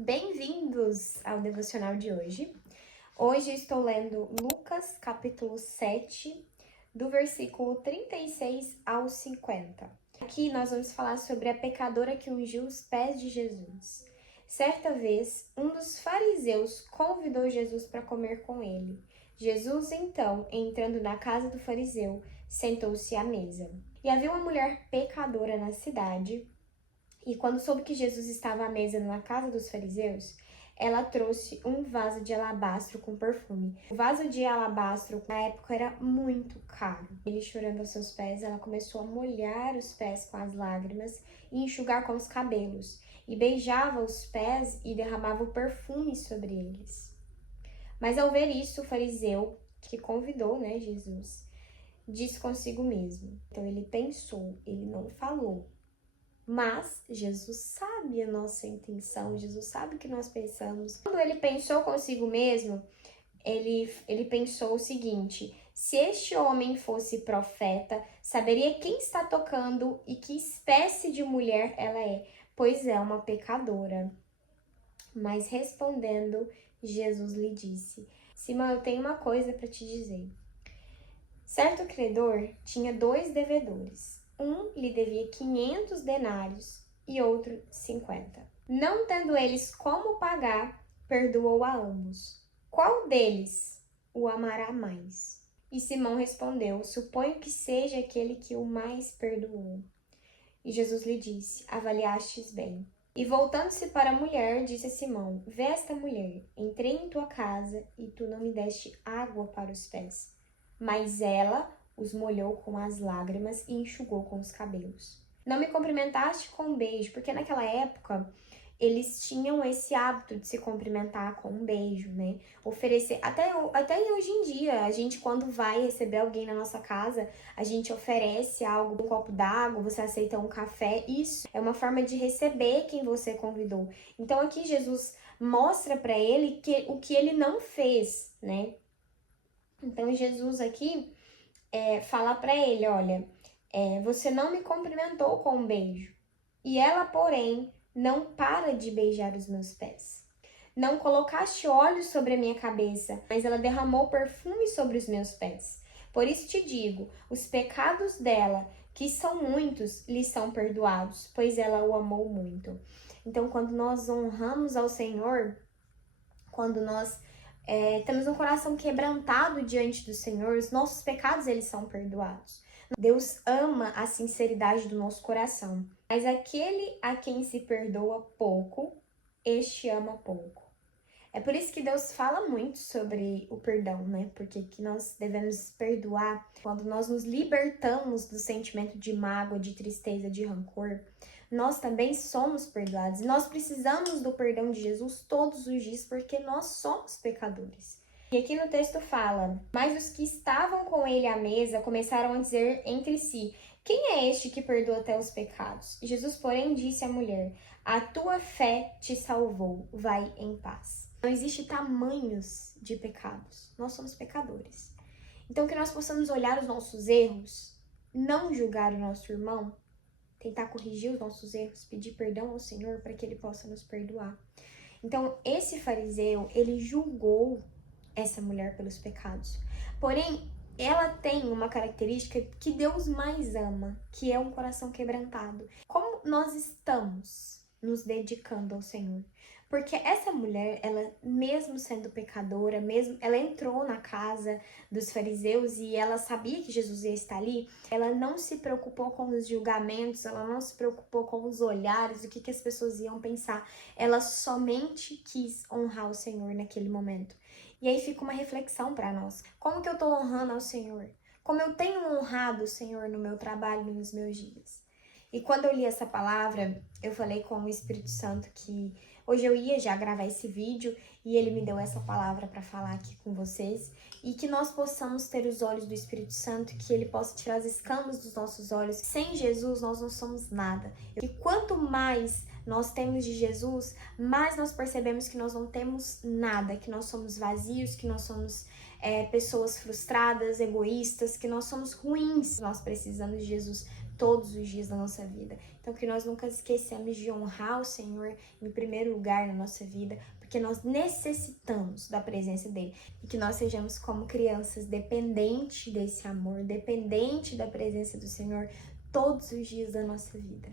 Bem-vindos ao devocional de hoje. Hoje estou lendo Lucas, capítulo 7, do versículo 36 ao 50. Aqui nós vamos falar sobre a pecadora que ungiu os pés de Jesus. Certa vez, um dos fariseus convidou Jesus para comer com ele. Jesus, então, entrando na casa do fariseu, sentou-se à mesa. E havia uma mulher pecadora na cidade. E quando soube que Jesus estava à mesa na casa dos fariseus, ela trouxe um vaso de alabastro com perfume. O vaso de alabastro, na época, era muito caro. Ele, chorando aos seus pés, ela começou a molhar os pés com as lágrimas e enxugar com os cabelos. E beijava os pés e derramava o perfume sobre eles. Mas ao ver isso, o fariseu, que convidou, Jesus, disse consigo mesmo. Então ele pensou, ele não falou. Mas Jesus sabe a nossa intenção, Jesus sabe o que nós pensamos. Quando ele pensou consigo mesmo, ele pensou o seguinte: se este homem fosse profeta, saberia quem está tocando e que espécie de mulher ela é, pois é uma pecadora. Mas respondendo, Jesus lhe disse: Simão, eu tenho uma coisa para te dizer. Certo credor tinha 2 devedores. Um lhe devia 500 denários e outro 50. Não tendo eles como pagar, perdoou a ambos. Qual deles o amará mais? E Simão respondeu: suponho que seja aquele que o mais perdoou. E Jesus lhe disse: avaliastes bem. E voltando-se para a mulher, disse a Simão: vê esta mulher, entrei em tua casa e tu não me deste água para os pés, mas ela os molhou com as lágrimas e enxugou com os cabelos. Não me cumprimentaste com um beijo, porque naquela época eles tinham esse hábito de se cumprimentar com um beijo, Oferecer, até hoje em dia, a gente quando vai receber alguém na nossa casa, a gente oferece algo, um copo d'água, você aceita um café, isso é uma forma de receber quem você convidou. Então aqui Jesus mostra para ele o que ele não fez, Então Jesus aqui fala para ele, olha, você não me cumprimentou com um beijo. E ela, porém, não para de beijar os meus pés. Não colocaste óleo sobre a minha cabeça, mas ela derramou perfume sobre os meus pés. Por isso te digo, os pecados dela, que são muitos, lhe são perdoados, pois ela o amou muito. Então, quando nós honramos ao Senhor, quando nós temos um coração quebrantado diante do Senhor, os nossos pecados, eles são perdoados. Deus ama a sinceridade do nosso coração, mas aquele a quem se perdoa pouco, este ama pouco. É por isso que Deus fala muito sobre o perdão, Porque que nós devemos perdoar quando nós nos libertamos do sentimento de mágoa, de tristeza, de rancor. Nós também somos perdoados e nós precisamos do perdão de Jesus todos os dias porque nós somos pecadores. E aqui no texto fala: mas os que estavam com ele à mesa começaram a dizer entre si: quem é este que perdoa até os pecados? Jesus, porém, disse à mulher: a tua fé te salvou, vai em paz. Não existe tamanhos de pecados, nós somos pecadores. Então que nós possamos olhar os nossos erros, não julgar o nosso irmão, tentar corrigir os nossos erros, pedir perdão ao Senhor para que Ele possa nos perdoar. Então, esse fariseu, ele julgou essa mulher pelos pecados. Porém, ela tem uma característica que Deus mais ama, que é um coração quebrantado. Como nós estamos nos dedicando ao Senhor? Porque essa mulher, ela mesmo sendo pecadora, ela entrou na casa dos fariseus e ela sabia que Jesus ia estar ali, ela não se preocupou com os julgamentos, ela não se preocupou com os olhares, o que as pessoas iam pensar. Ela somente quis honrar o Senhor naquele momento. E aí fica uma reflexão para nós. Como que eu estou honrando ao Senhor? Como eu tenho honrado o Senhor no meu trabalho e nos meus dias? E quando eu li essa palavra, eu falei com o Espírito Santo que hoje eu ia já gravar esse vídeo e ele me deu essa palavra para falar aqui com vocês. E que nós possamos ter os olhos do Espírito Santo, que ele possa tirar as escamas dos nossos olhos. Sem Jesus, nós não somos nada. E quanto mais nós temos de Jesus, mais nós percebemos que nós não temos nada, que nós somos vazios, que nós somos pessoas frustradas, egoístas, que nós somos ruins. Nós precisamos de Jesus todos os dias da nossa vida. Então, que nós nunca esqueçamos de honrar o Senhor em primeiro lugar na nossa vida, porque nós necessitamos da presença dele. E que nós sejamos como crianças dependentes desse amor, dependentes da presença do Senhor todos os dias da nossa vida.